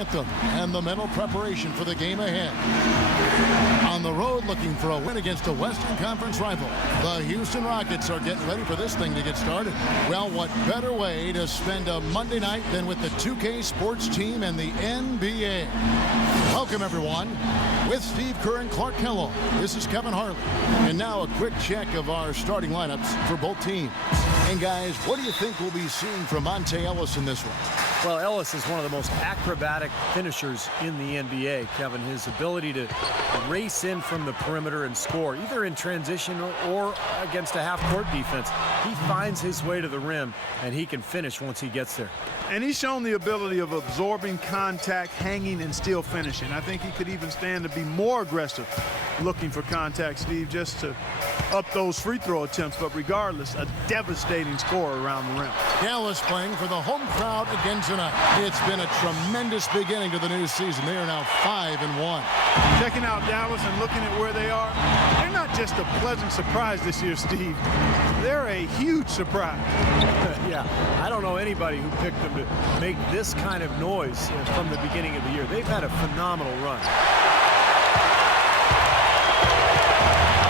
anthem and the mental preparation for the game ahead. On the road looking for a win against a Western Conference rival, the Houston Rockets are getting ready for this thing to get started. Well, what better way to spend a Monday night than with the 2K Sports team and the NBA. Welcome, everyone. With Steve Kerr and Clark Kellogg, this is Kevin Harlan. And now a quick check of our starting lineups for both teams. And guys, what do you think we'll be seeing from Monte Ellis in this one? Well, Ellis is one of the most acrobatic finishers in the NBA, Kevin. His ability to race in from the perimeter and score, either in transition or against a half-court defense. He finds his way to the rim, and he can finish once he gets there. And he's shown the ability of absorbing contact, hanging, and still finishing. I think he could even stand to be more aggressive looking for contact, Steve, just to up those free throw attempts. But regardless, a devastating scorer around the rim. Dallas playing for the home crowd again tonight. It's been a tremendous beginning to the new season. They are now 5-1. Checking out Dallas and looking at where they are, they're not just a pleasant surprise this year, Steve. They're a huge surprise. Yeah, I don't know anybody who picked them to make this kind of noise from the beginning of the year. They've had a phenomenal run.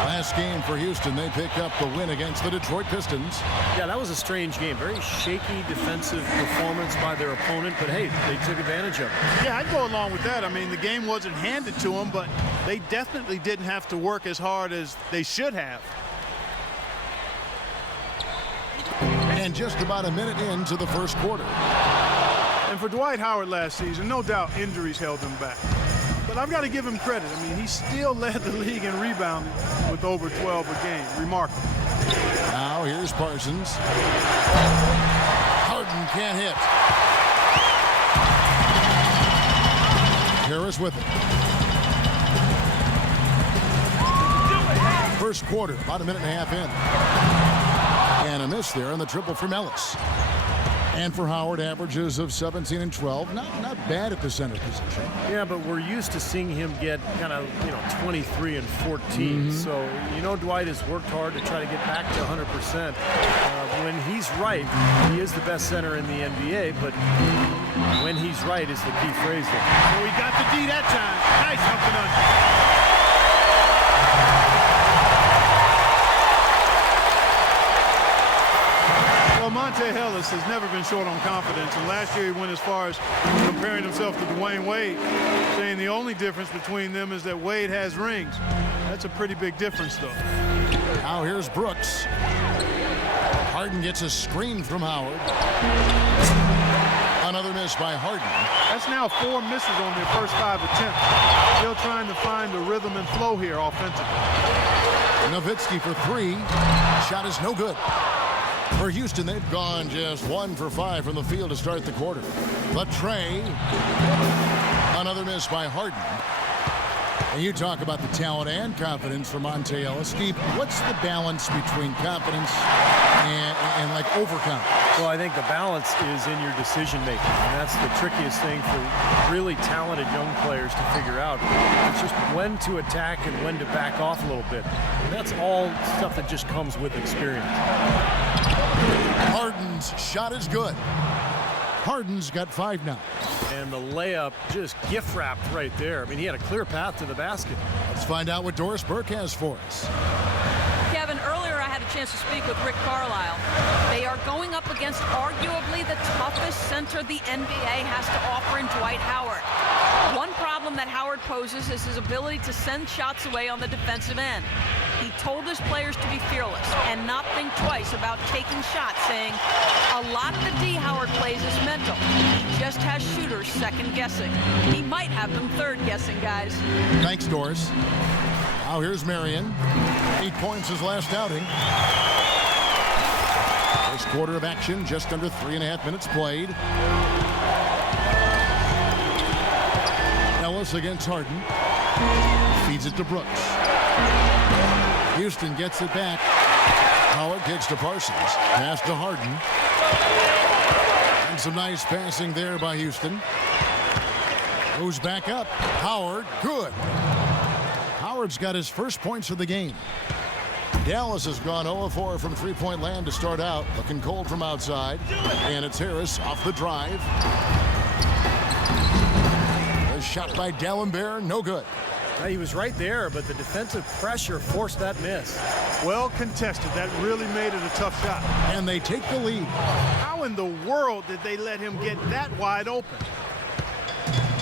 Last game for Houston, they pick up the win against the Detroit Pistons. Yeah, that was a strange game. Very shaky defensive performance by their opponent, but hey, they took advantage of it. Yeah, I'd go along with that. I mean, the game wasn't handed to them, but they definitely didn't have to work as hard as they should have. And just about a minute into the first quarter. And for Dwight Howard last season, no doubt injuries held him back. But I've got to give him credit. I mean, he still led the league in rebounding with over 12 a game. Remarkable. Now here's Parsons. Harden can't hit. Harris with it. First quarter, about a minute and a half in. And a miss there on the triple from Ellis. And for Howard, averages of 17 and 12. Not bad at the center position. Yeah, but we're used to seeing him get kind of, 23 and 14. So, Dwight has worked hard to try to get back to 100%. When he's right, he is the best center in the NBA, but when he's right is the key phrase there. Oh, he got the D that time. Nice humping under. Monte Ellis has never been short on confidence, and last year he went as far as comparing himself to Dwayne Wade, saying the only difference between them is that Wade has rings. That's a pretty big difference, though. Now here's Brooks. Harden gets a screen from Howard. Another miss by Harden. That's now 4 misses on their first 5 attempts. Still trying to find the rhythm and flow here offensively. Nowitzki for 3. Shot is no good. For Houston, they've gone just 1 for 5 from the field to start the quarter. But Trey, another miss by Harden. And you talk about the talent and confidence for Monte Ellis. Steve, what's the balance between confidence and like overconfidence? Well, I think the balance is in your decision making, and that's the trickiest thing for really talented young players to figure out. It's just when to attack and when to back off a little bit. And that's all stuff that just comes with experience. Harden's shot is good. Harden's got 5 now. And the layup just gift wrapped right there. I mean, he had a clear path to the basket. Let's find out what Doris Burke has for us. Kevin, earlier I had a chance to speak with Rick Carlisle. They are going up against arguably the toughest center the NBA has to offer in Dwight Howard. One problem that Howard poses is his ability to send shots away on the defensive end. He told his players to be fearless and not think twice about taking shots, saying a lot of the D Howard plays is mental. He just has shooters second-guessing. He might have them third-guessing, guys. Thanks, Doris. Now here's Marion. 8 points his last outing. First quarter of action, just under 3.5 minutes played. Ellis against Harden. Feeds it to Brooks. Houston gets it back. Howard kicks to Parsons. Pass to Harden. And some nice passing there by Houston. Moves back up. Howard, good. Howard's got his first points of the game. Dallas has gone 0-4 from three-point land to start out. Looking cold from outside. And it's Harris off the drive. shot by D'Alembert, no good. He was right there, but the defensive pressure forced that miss. Well contested. That really made it a tough shot. And they take the lead. How in the world did they let him get that wide open?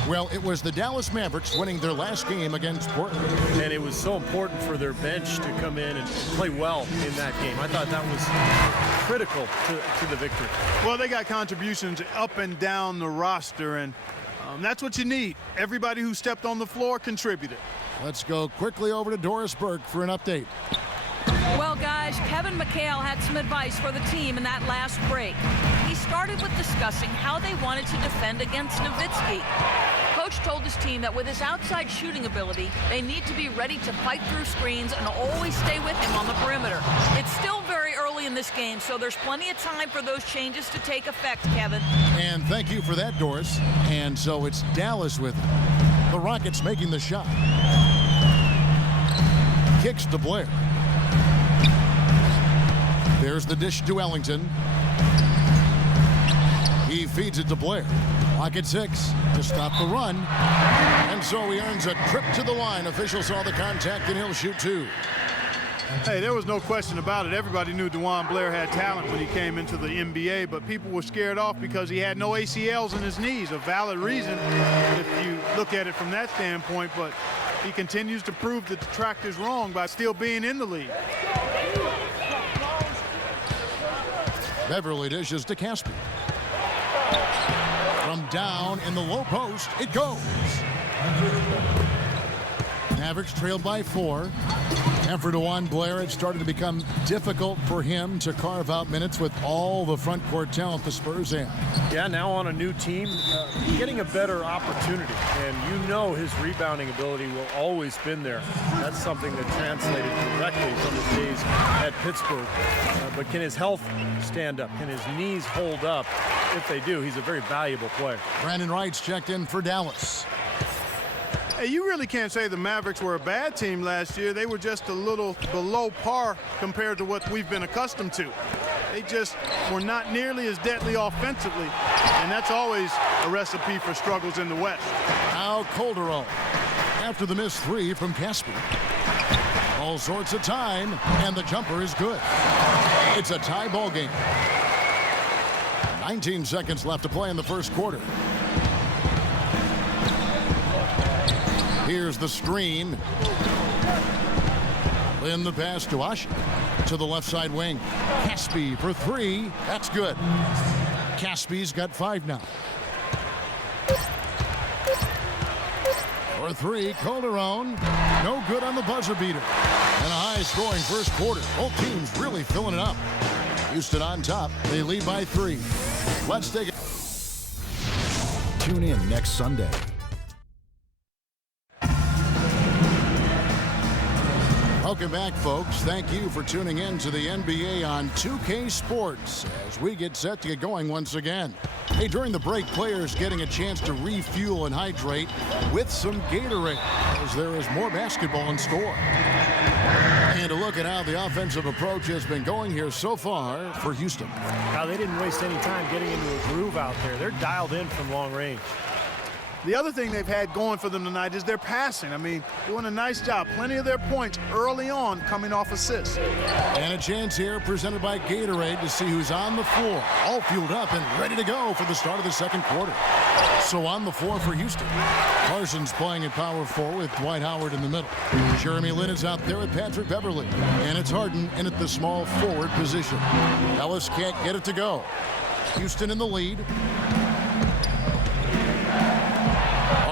Well, it was the Dallas Mavericks winning their last game against Portland. And it was so important for their bench to come in and play well in that game. I thought that was critical to the victory. Well, they got contributions up and down the roster, and that's what you need. Everybody who stepped on the floor contributed. Let's go quickly over to Doris Burke for an update. Well, guys, Kevin McHale had some advice for the team in that last break. He started with discussing how they wanted to defend against Nowitzki. Coach told his team that with his outside shooting ability, they need to be ready to fight through screens and always stay with him on the perimeter. It's still very early in this game, so there's plenty of time for those changes to take effect, Kevin. And thank you for that, Doris. And so it's Dallas with it. The Rockets making the shot. Kicks to Blair. There's the dish to Ellington. He feeds it to Blair. Clock at 6 to stop the run. And so he earns a trip to the line. Official saw the contact, and he'll shoot 2. Hey, there was no question about it. Everybody knew DeJuan Blair had talent when he came into the NBA, but people were scared off because he had no ACLs in his knees. A valid reason if you look at it from that standpoint, but he continues to prove the detractors wrong by still being in the league. Beverly dishes to Caspi. From down in the low post, it goes. Mavericks trailed by 4. And for DeJuan Blair, it started to become difficult for him to carve out minutes with all the front court talent the Spurs have. Yeah, now on a new team, getting a better opportunity. And you know his rebounding ability will always been there. That's something that translated directly from his days at Pittsburgh. But can his health stand up? Can his knees hold up? If they do, he's a very valuable player. Brandon Wright's checked in for Dallas. Hey, you really can't say the Mavericks were a bad team last year. They were just a little below par compared to what we've been accustomed to. They just were not nearly as deadly offensively, and that's always a recipe for struggles in the West. Now Calderon, after the missed 3 from Caspi. All sorts of time, and the jumper is good. It's a tie ball game. 19 seconds left to play in the first quarter. Here's the screen. In the pass to Ashi to the left side wing. Caspi for 3. That's good. Caspi's got 5 now. For 3, Calderon. No good on the buzzer beater. And a high-scoring first quarter. Both teams really filling it up. Houston on top. They lead by 3. Let's take it. Tune in next Sunday. Welcome back, folks. Thank you for tuning in to the NBA on 2K Sports as we get set to get going once again. Hey, during the break, players getting a chance to refuel and hydrate with some Gatorade as there is more basketball in store. And a look at how the offensive approach has been going here so far for Houston. Now, they didn't waste any time getting into a groove out there. They're dialed in from long range. The other thing they've had going for them tonight is their passing. I mean, doing a nice job. Plenty of their points early on coming off assists. And a chance here presented by Gatorade to see who's on the floor. All fueled up and ready to go for the start of the second quarter. So on the floor for Houston. Parsons playing at power 4 with Dwight Howard in the middle. Jeremy Lin is out there with Patrick Beverly. And it's Harden in at the small forward position. Ellis can't get it to go. Houston in the lead.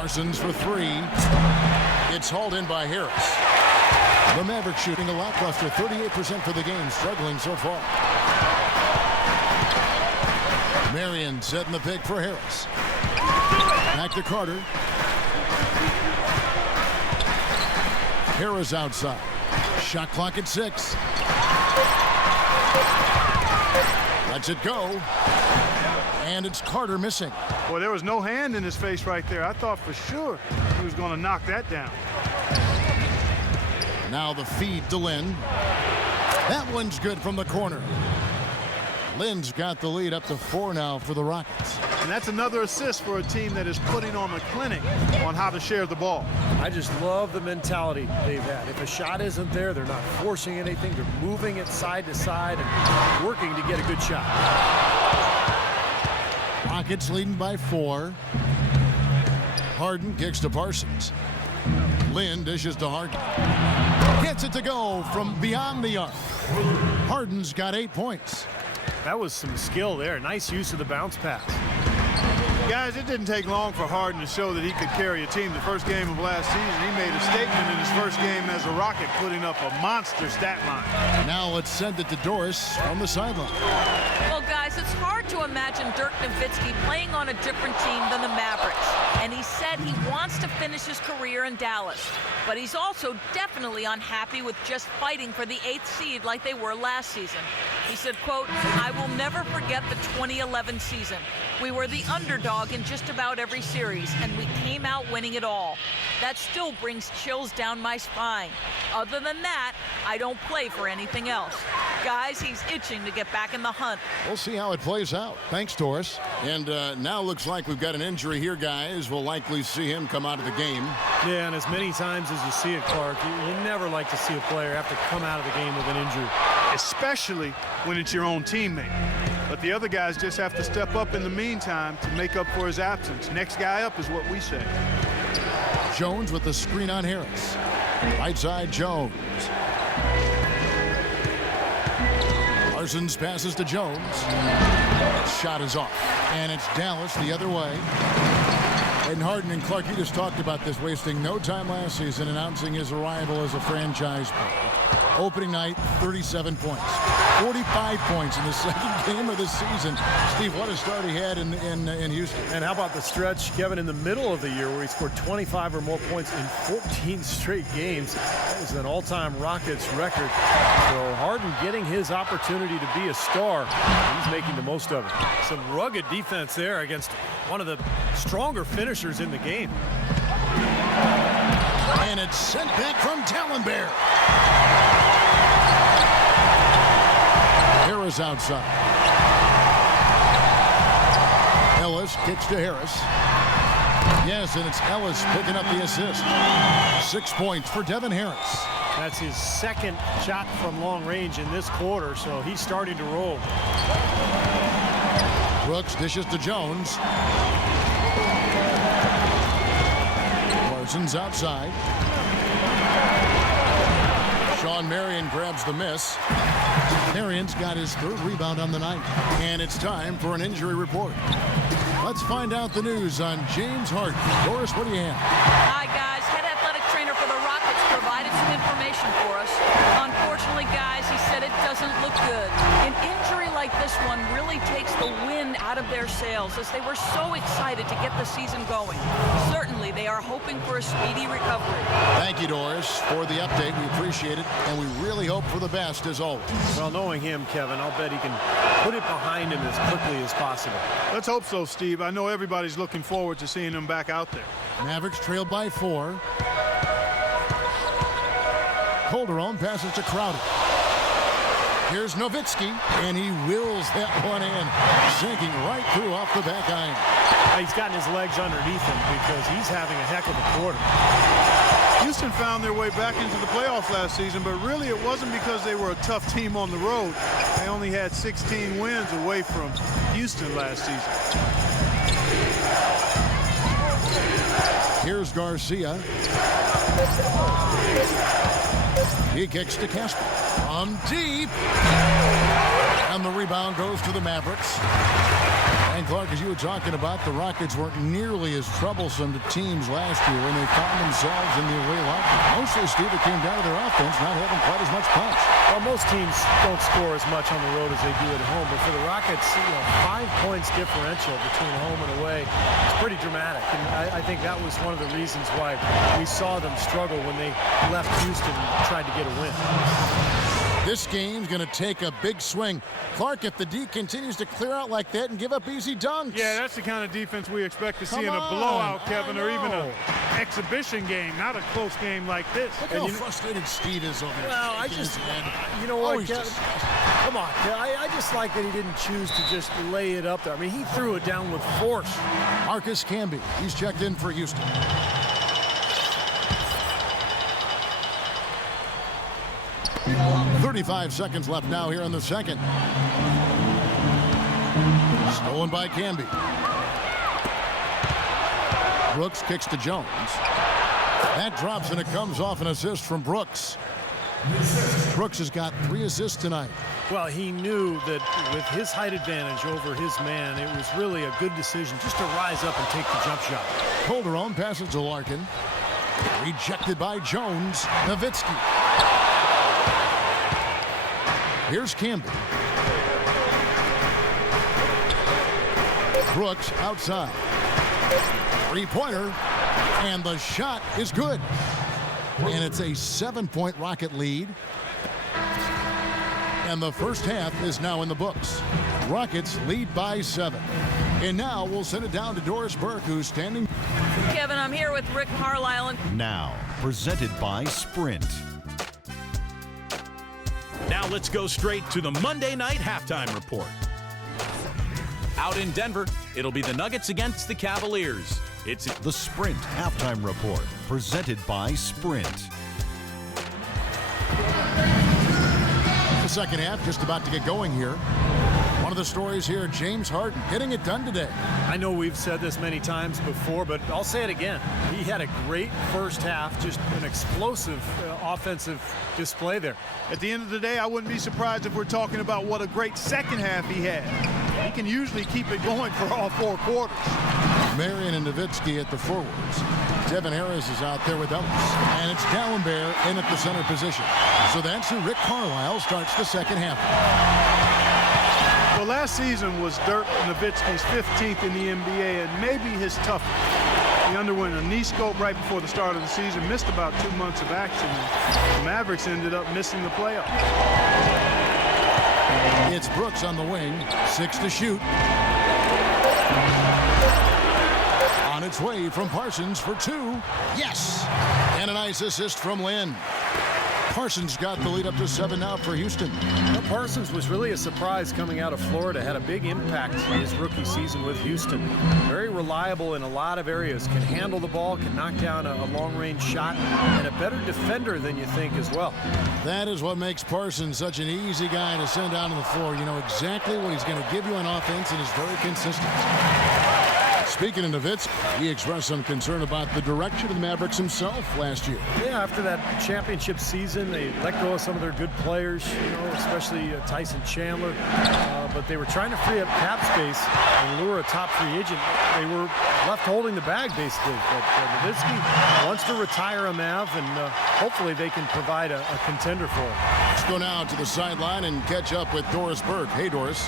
Parsons for 3. It's hauled in by Harris. The Mavericks shooting a lackluster 38% for the game, struggling so far. Marion setting the pick for Harris. Back to Carter. Harris outside. Shot clock at 6. Lets it go. And it's Carter missing. Boy, there was no hand in his face right there. I thought for sure he was going to knock that down. Now the feed to Lin. That one's good from the corner. Lin's got the lead up to 4 now for the Rockets. And that's another assist for a team that is putting on a clinic on how to share the ball. I just love the mentality they've had. If a shot isn't there, they're not forcing anything. They're moving it side to side and working to get a good shot. Rockets leading by 4. Harden kicks to Parsons. Lynn dishes to Harden. Gets it to go from beyond the arc. Harden's got 8 points. That was some skill there. Nice use of the bounce pass. Guys, it didn't take long for Harden to show that he could carry a team. The first game of last season, he made a statement in his first game as a Rocket, putting up a monster stat line. Now let's send it to Doris on the sideline. Well, guys, it's hard to imagine Dirk Nowitzki playing on a different team than the Mavericks. And he said he wants to finish his career in Dallas. But he's also definitely unhappy with just fighting for the 8th seed like they were last season. He said, quote, "I will never forget the 2011 season. We were the underdog in just about every series, and we came out winning it all. That still brings chills down my spine. Other than that, I don't play for anything else." Guys, he's itching to get back in the hunt. We'll see how it plays out. Thanks, Doris. And now looks like we've got an injury here, guys. We'll likely see him come out of the game. Yeah, and as many times as you see it, Clark, you never like to see a player have to come out of the game with an injury. Especially when it's your own teammate. But the other guys just have to step up in the meantime to make up for his absence. Next guy up is what we say. Jones with the screen on Harris. Right side, Jones. Parsons passes to Jones. Shot is off. And it's Dallas the other way. And Harden and Clark, you just talked about this, wasting no time last season announcing his arrival as a franchise player. Opening night, 37 points. 45 points in the second game of the season. Steve, what a start he had in Houston. And how about the stretch, Kevin, in the middle of the year where he scored 25 or more points in 14 straight games. That was an all-time Rockets record. So Harden getting his opportunity to be a star. He's making the most of it. Some rugged defense there against one of the stronger finishers in the game. And it's sent back from Tallenbear. Harris outside. Ellis kicks to Harris. Yes, and it's Ellis picking up the assist. 6 points for Devin Harris. That's his second shot from long range in this quarter, so he's starting to roll. Brooks dishes to Jones. Parsons outside. Sean Marion grabs the miss. Marion's got his 3rd rebound on the night. And it's time for an injury report. Let's find out the news on James Harden. Doris, what do you have? Hi, guys. Head athletic trainer for the Rockets provided some information for us. Unfortunately, guys, he said it doesn't look good. An injury like this one really takes the wind out of their sails as they were so excited to get the season going. Certainly, they are hoping for a speedy recovery. Thank you, Doris, for the update. We appreciate it, and we really hope for the best as always. Well, knowing him, Kevin, I'll bet he can put it behind him as quickly as possible. Let's hope so, Steve. I know everybody's looking forward to seeing him back out there. Mavericks trailed by 4. Calderon passes to Crowder. Here's Nowitzki, and he wills that one in, sinking right through off the back iron. He's gotten his legs underneath him because he's having a heck of a quarter. Houston found their way back into the playoffs last season, but really it wasn't because they were a tough team on the road. They only had 16 wins away from Houston last season. Here's Garcia. He kicks to Casper. From deep. And the rebound goes to the Mavericks. And Clark, as you were talking about, the Rockets weren't nearly as troublesome to teams last year when they found themselves in the away locker. Mostly, Steve, it came down to their offense not having quite as much punch. Well, most teams don't score as much on the road as they do at home, but for the Rockets, 5 points differential between home and away is pretty dramatic. And I think that was one of the reasons why we saw them struggle when they left Houston and tried to get a win. This game's going to take a big swing. Clark, if the D continues to clear out like that and give up easy dunks. Yeah, that's the kind of defense we expect to see in a Come on. blowout, Kevin, or even I an exhibition game, not a close game like this. Look how frustrated Steve is over there. Well, shaking his head. you know what, he's Kevin? just- Come on, I just like that he didn't choose to just lay it up there. I mean, he threw it down with force. Marcus Camby, he's checked in for Houston. "35 seconds left now here in the second. Stolen by Camby. Brooks kicks to Jones. That drops and it comes off an assist from Brooks. Brooks has got 3 assists tonight. Well, he knew that with his height advantage over his man, it was really a good decision just to rise up and take the jump shot. Calderon passes to Larkin. Rejected by Jones. Nowitzki. Here's Camby. Brooks outside. Three-pointer. And the shot is good. And it's a 7-point Rocket lead. And the first half is now in the books. Rockets lead by 7. And now we'll send it down to Doris Burke, who's standing. Kevin, I'm here with Rick Carlisle. And Now, presented by Sprint. Now let's go straight to the Monday night halftime report. Out in Denver, it'll be the Nuggets against the Cavaliers. It's The Sprint Halftime Report, presented by Sprint. The second half just about to get going here. One of the stories here, James Harden getting it done today. I know we've said this many times before, but I'll say it again. He had a great first half, just an explosive offensive display there. At the end of the day, I wouldn't be surprised if we're talking about what a great second half he had. He can usually keep it going for all 4 quarters. Marion and Nowitzki at the forwards. Devin Harris is out there with Ellis. And it's Dallenberg in at the center position. So that's who Rick Carlisle starts the second half. Well, last season was Dirk Nowitzki's 15th in the NBA and maybe his toughest. He underwent a knee scope right before the start of the season, missed about 2 months of action. The Mavericks ended up missing the playoffs. It's Brooks on the wing. 6 to shoot. On its way from Parsons for 2. Yes! And a nice assist from Lynn. Parsons got the lead up to 7 now for Houston. Well, Parsons was really a surprise coming out of Florida, had a big impact in his rookie season with Houston. Very reliable in a lot of areas, can handle the ball, can knock down a long-range shot, and a better defender than you think as well. That is what makes Parsons such an easy guy to send down to the floor. You know exactly what he's going to give you on offense and is very consistent. Speaking of Nowitzki, he expressed some concern about the direction of the Mavericks himself last year. Yeah, after that championship season, they let go of some of their good players, especially Tyson Chandler. But they were trying to free up cap space and lure a top free agent. They were left holding the bag, basically. But Nowitzki wants to retire a Mav, and hopefully they can provide a contender for him. Let's go now to the sideline and catch up with Doris Burke. Hey, Doris.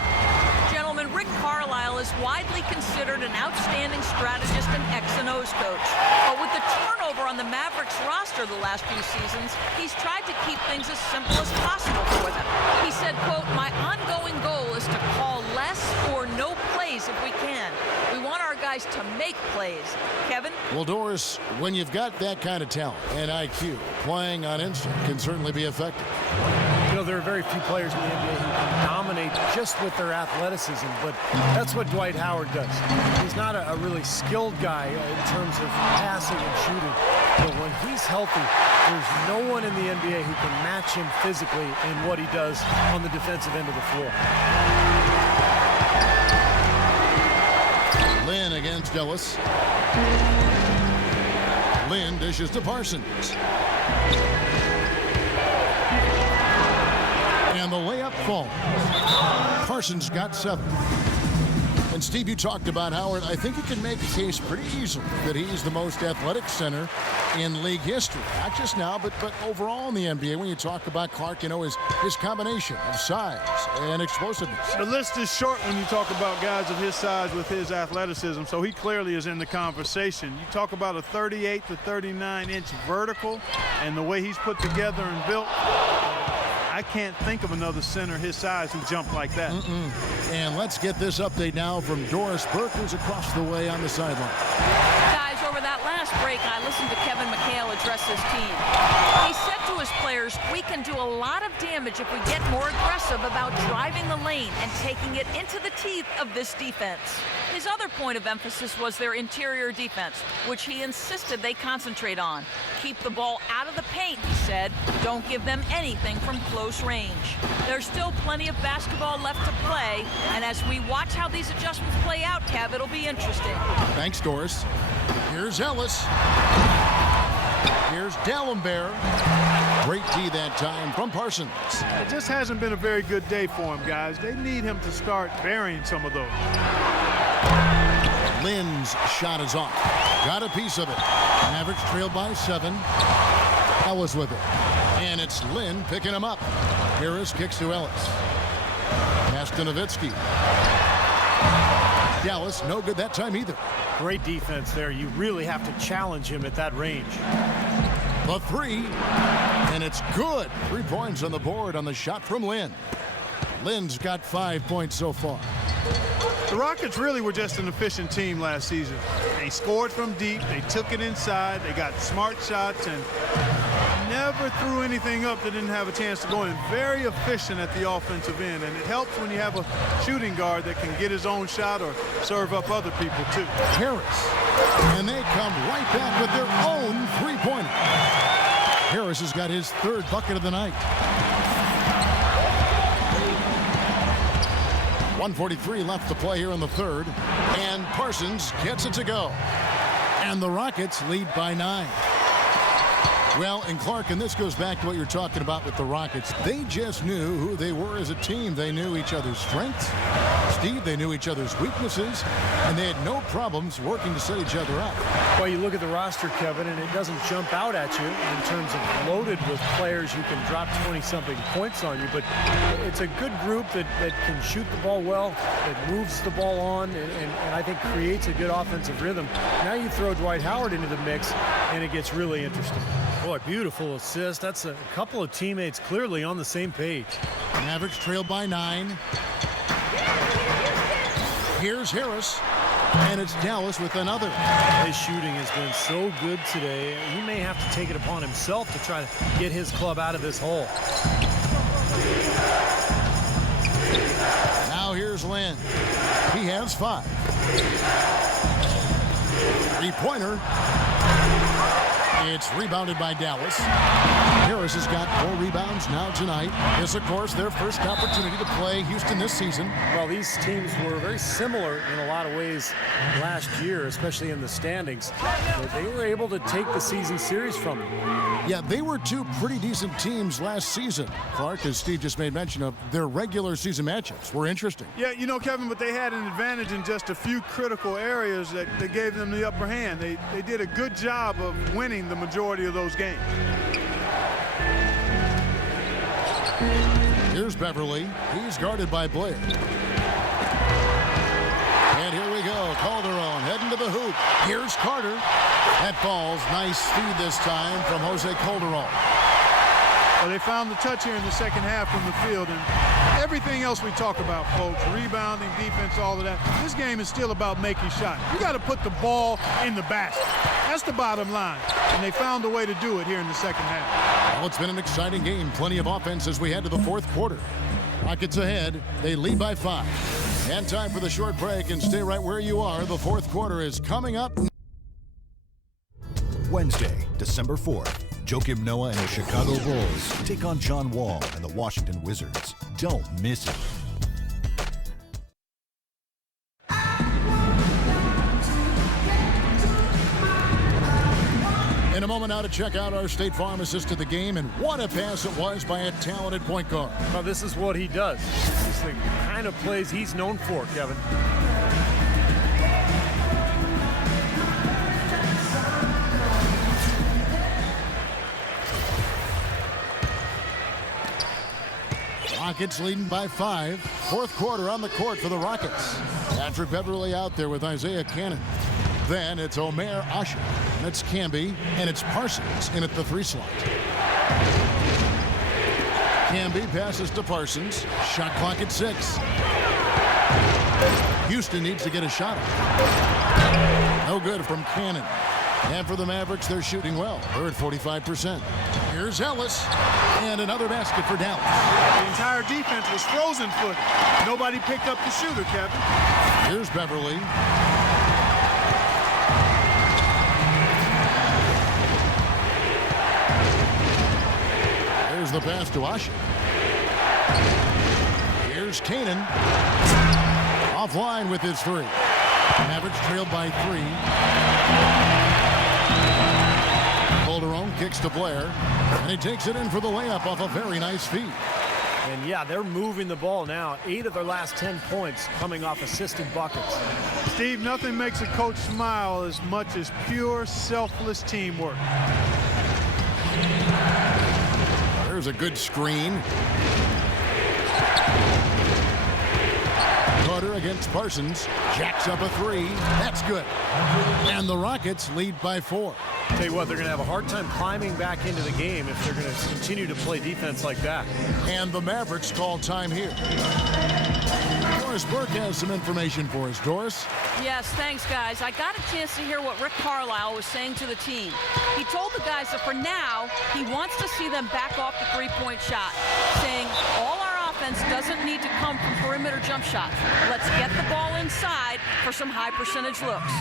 gentlemen, Rick Carlisle is widely considered an outstanding strategist and X and O's coach. But with the turnover on the Mavericks roster the last few seasons, he's tried to keep things as simple as possible for them. He said, quote, "My ongoing goal is to call less or no plays if we can. We want our guys to make plays." Kevin? Well, Doris, when you've got that kind of talent and IQ, playing on instinct can certainly be effective. You know, there are very few players in the NBA who can dominate just with their athleticism, but that's what Dwight Howard does. He's not a really skilled guy in terms of passing and shooting, but when he's healthy, there's no one in the NBA who can match him physically in what he does on the defensive end of the floor. Lynn against Ellis. Lynn dishes to Parsons. And the layup falls. Parsons got 7. And Steve, you talked about Howard. I think you can make a case pretty easily that he's the most athletic center in league history. Not just now, but overall in the NBA. When you talk about Clark, you know, his combination of size and explosiveness. The list is short when you talk about guys of his size with his athleticism, so he clearly is in the conversation. You talk about a 38 to 39-inch vertical and the way he's put together and built. I can't think of another center his size who jumped like that. And let's get this update now from Doris Burke, who's across the way on the sideline. Guys, over that last break, I listened to Kevin McHale address his team. He said to his players, we can do a lot of damage if we get more aggressive about driving the lane and taking it into the teeth of this defense. His other point of emphasis was their interior defense, which he insisted they concentrate on. Keep the ball out of the paint, he said. Don't give them anything from close range. There's still plenty of basketball left to play, and as we watch how these adjustments play out, Kev, it'll be interesting. Thanks, Doris. Here's Ellis. Here's D'Alembert. Great D that time from Parsons. It just hasn't been a very good day for him, guys. They need him to start burying some of those. Lynn's shot is off. Got a piece of it. Mavericks trailed by 7. Ellis with it. And it's Lynn picking him up. Harris kicks to Ellis. Pass to Nowitzki. Dallas, no good that time either. Great defense there. You really have to challenge him at that range. The 3, and it's good. 3 points on the board on the shot from Lynn. Lynn's got 5 points so far. The Rockets really were just an efficient team last season. They scored from deep, they took it inside, they got smart shots, and never threw anything up that didn't have a chance to go in. Very efficient at the offensive end, and it helps when you have a shooting guard that can get his own shot or serve up other people too. Harris, and they come right back with their own 3-pointer. Harris has got his 3rd bucket of the night. 1:43 left to play here in the 3rd, and Parsons gets it to go. And the Rockets lead by 9. Well, and Clark, and this goes back to what you're talking about with the Rockets. They just knew who they were as a team. They knew each other's strengths. Steve, they knew each other's weaknesses, and they had no problems working to set each other up. Well, you look at the roster, Kevin, and it doesn't jump out at you in terms of loaded with players who can drop 20-something points on you, but it's a good group that can shoot the ball well, that moves the ball on, and I think creates a good offensive rhythm. Now you throw Dwight Howard into the mix, and it gets really interesting. Boy, beautiful assist. That's a couple of teammates clearly on the same page. Mavericks trailed by 9. Here's Harris, and it's Dallas with another. His shooting has been so good today. He may have to take it upon himself to try to get his club out of this hole. Now here's Lynn. He has 5. 3-pointer. It's rebounded by Dallas. Harris has got 4 rebounds now tonight. This, of course, their first opportunity to play Houston this season. Well, these teams were very similar in a lot of ways last year, especially in the standings. But they were able to take the season series from them. Yeah, they were 2 pretty decent teams last season. Clark, as Steve just made mention of, their regular season matchups were interesting. Yeah, you know, Kevin, but they had an advantage in just a few critical areas that gave them the upper hand. They did a good job of winning the majority of those games. Here's Beverly. He's guarded by Blair. And here we go. Calderon heading to the hoop. Here's Carter. That falls. Nice feed this time from Jose Calderon. Well, they found the touch here in the second half from the field, and everything else we talk about, folks, rebounding, defense, all of that, this game is still about making shots. You got to put the ball in the basket. That's the bottom line, and they found a way to do it here in the second half. Well, it's been an exciting game. Plenty of offense as we head to the 4th quarter. Rockets ahead. They lead by 5. And time for the short break, and stay right where you are. The 4th quarter is coming up. Wednesday, December 4th, Joakim Noah and the Chicago Bulls take on John Wall and the Washington Wizards. Don't miss it. In a moment now to check out our State Farm assist to the game, and what a pass it was by a talented point guard. Well, this is what he does. It's the kind of plays he's known for, Kevin. Rockets leading by 5. 4th quarter on the court for the Rockets. Patrick Beverly out there with Isaiah Cannon. Then it's Omer Asher, and it's Camby, and it's Parsons in at the 3 slot. Camby passes to Parsons. Shot clock at 6. Houston needs to get a shot. No good from Cannon. And for the Mavericks, they're shooting well. They're at 45%. Here's Ellis. And another basket for Dallas. The entire defense was frozen footed. Nobody picked up the shooter, Kevin. Here's Beverly. There's the pass to Asha. Here's Cannon. Offline with his 3. Mavericks trailed by 3. Calderon kicks to Blair, and he takes it in for the layup off a very nice feed. And yeah, they're moving the ball now. 8 of their last 10 points coming off assisted buckets. Steve, nothing makes a coach smile as much as pure, selfless teamwork. There's a good screen. Carter against Parsons. Jacks up a 3. That's good. And the Rockets lead by 4. Tell you what, they're going to have a hard time climbing back into the game if they're going to continue to play defense like that. And the Mavericks call time here. Doris Burke has some information for us. Doris? Yes, thanks, guys. I got a chance to hear what Rick Carlisle was saying to the team. He told the guys that for now, he wants to see them back off the three-point shot, saying all our offense doesn't need to come from perimeter jump shots. Let's get the ball inside for some high-percentage looks.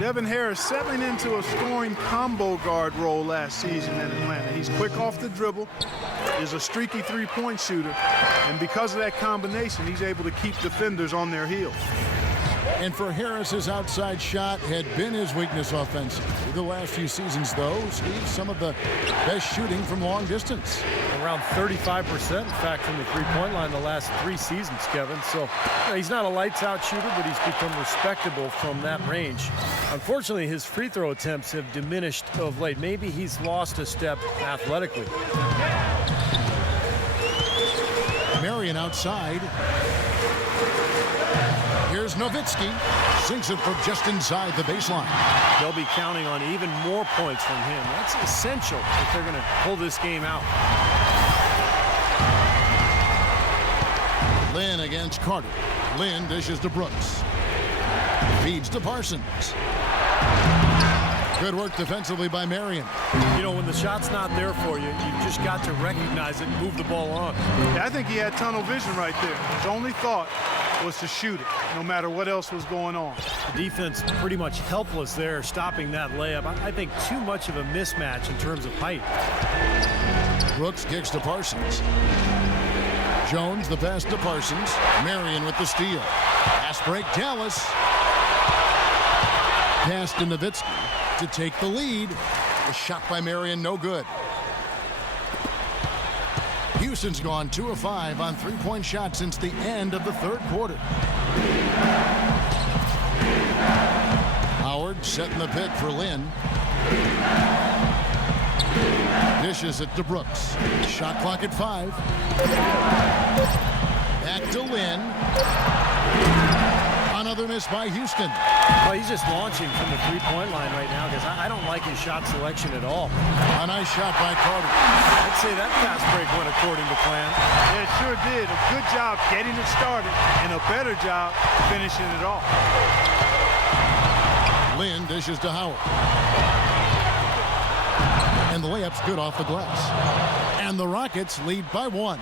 Devin Harris settling into a scoring combo guard role last season in Atlanta. He's quick off the dribble, is a streaky three-point shooter, and because of that combination, he's able to keep defenders on their heels. And for Harris, his outside shot had been his weakness offensively. The last few seasons, though, Steve, some of the best shooting from long distance. Around 35%, in fact, from the three-point line the last 3 seasons, Kevin. So he's not a lights-out shooter, but he's become respectable from that range. Unfortunately, his free throw attempts have diminished of late. Maybe he's lost a step athletically. Marion outside. Here's Nowitzki. Sinks it from just inside the baseline. They'll be counting on even more points from him. That's essential if they're going to pull this game out. Lynn against Carter. Lynn dishes to Brooks. Feeds to Parsons. Good work defensively by Marion. You know, when the shot's not there for you, you've just got to recognize it and move the ball on. Yeah, I think he had tunnel vision right there. His only thought was to shoot it, no matter what else was going on. The defense pretty much helpless there, stopping that layup. I think too much of a mismatch in terms of height. Brooks kicks to Parsons. Jones the pass to Parsons. Marion with the steal. Pass break, Dallas. Pass to Nowitzki to take the lead. A shot by Marion, no good. Houston's gone 2 of 5 on three-point shots since the end of the third quarter. Howard setting the pick for Lynn. Dishes it to Brooks. Shot clock at 5. Back to Lynn. Another miss by Houston. Well, he's just launching from the three-point line right now because I don't like his shot selection at all. A nice shot by Carter. I'd say that fast break went according to plan. Yeah, it sure did. A good job getting it started and a better job finishing it off. Lynn dishes to Howard. And the layup's good off the glass. And the Rockets lead by 1.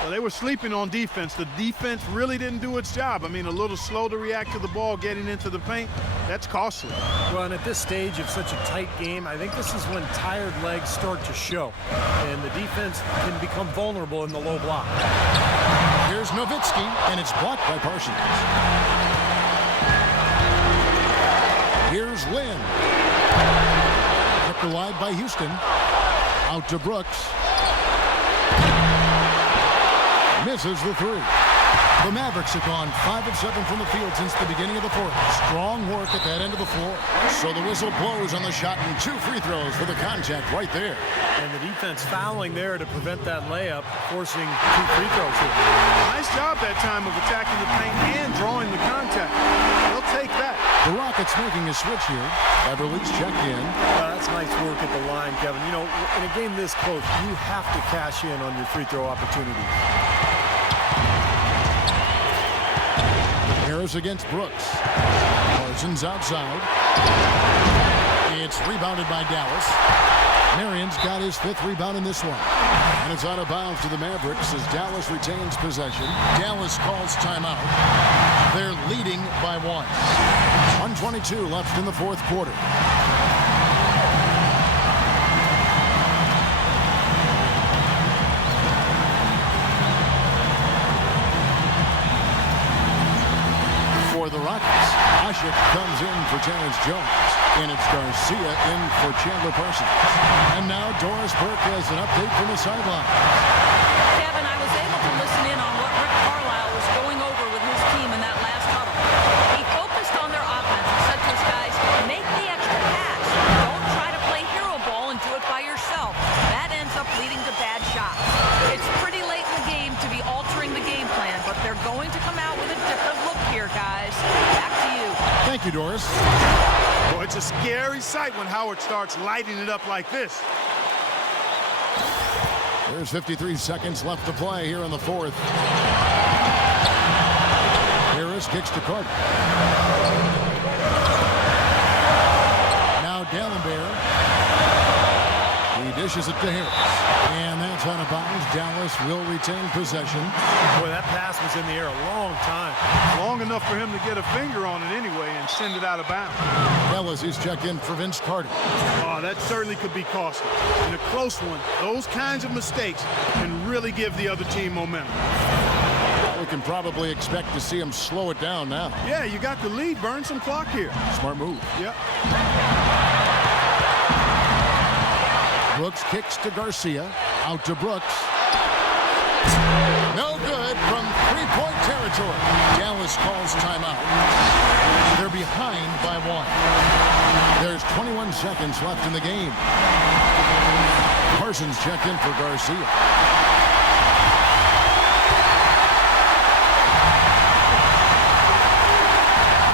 Well, they were sleeping on defense. The defense really didn't do its job. I mean, a little slow to react to the ball getting into the paint. That's costly. Well, and at this stage of such a tight game, I think this is when tired legs start to show. And the defense can become vulnerable in the low block. Here's Nowitzki, and it's blocked by Parsons. Here's Lynn. Kept alive by Houston. Out to Brooks. Misses the 3. The Mavericks have gone 5 of 7 from the field since the beginning of the fourth. Strong work at that end of the floor. So the whistle blows on the shot and 2 free throws for the contact right there. And the defense fouling there to prevent that layup, forcing 2 free throws here. Nice job that time of attacking the paint and drawing the contact. They'll take that. The Rockets making a switch here. Beverly's checked in. That's nice work at the line, Kevin. You know, in a game this close, you have to cash in on your free throw opportunity. Harris against Brooks. Parsons outside. It's rebounded by Dallas. Marion's got his 5th rebound in this one. And it's out of bounds to the Mavericks as Dallas retains possession. Dallas calls timeout. They're leading by 1. 1:22 left in the 4th quarter. For the Rockets, Ashik comes in for Terrence Jones. And it's Garcia in for Chandler Parsons. And now Doris Burke has an update from the sideline. Kevin, I was able to listen in on what Rick Carlisle was going over with his team in that last huddle. He focused on their offense and said to his guys, make the extra pass. Don't try to play hero ball and do it by yourself. That ends up leading to bad shots. It's pretty late in the game to be altering the game plan, but they're going to come out with a different look here, guys. Back to you. Thank you, Doris. Boy, it's a scary sight when Howard starts lighting it up like this. There's 53 seconds left to play here in the 4th. Harris kicks to Carter. Now Dallenberg. He dishes it to Harris. And that's out of bounds. Dallas will retain possession. Boy, that pass was in the air a long time. Long enough for him to get a finger on it anyway and send it out of bounds. Dallas is checked in for Vince Carter. Oh, that certainly could be costly. In a close one, those kinds of mistakes can really give the other team momentum. We can probably expect to see him slow it down now. Yeah, you got the lead. Burn some clock here. Smart move. Yep. Brooks kicks to Garcia. Out to Brooks. No good from 3-point territory. Dallas calls timeout. They're behind by 1. There's 21 seconds left in the game. Parsons checked in for Garcia.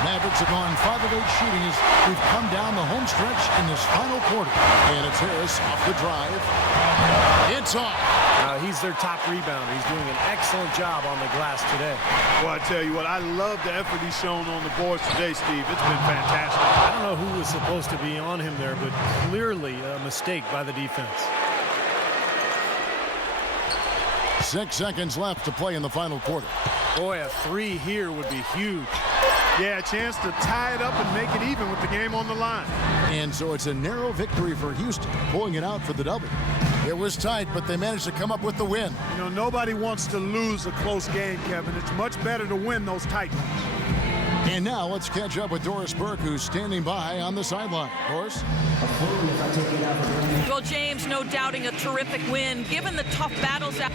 Mavericks have gone 5 of 8 shooting as we've come down the home stretch in this final quarter. And it's Harris off the drive. It's off. He's their top rebounder. He's doing an excellent job on the glass today. Well, I tell you what, I love the effort he's shown on the boards today, Steve. It's been fantastic. I don't know who was supposed to be on him there, but clearly a mistake by the defense. 6 seconds left to play in the final quarter. Boy, a 3 here would be huge. Yeah, a chance to tie it up and make it even with the game on the line. And so it's a narrow victory for Houston, pulling it out for the double. It was tight, but they managed to come up with the win. You know, nobody wants to lose a close game, Kevin. It's much better to win those tight ones. And now let's catch up with Doris Burke, who's standing by on the sideline. Doris? Well, James, no doubting a terrific win. Given the tough battles out.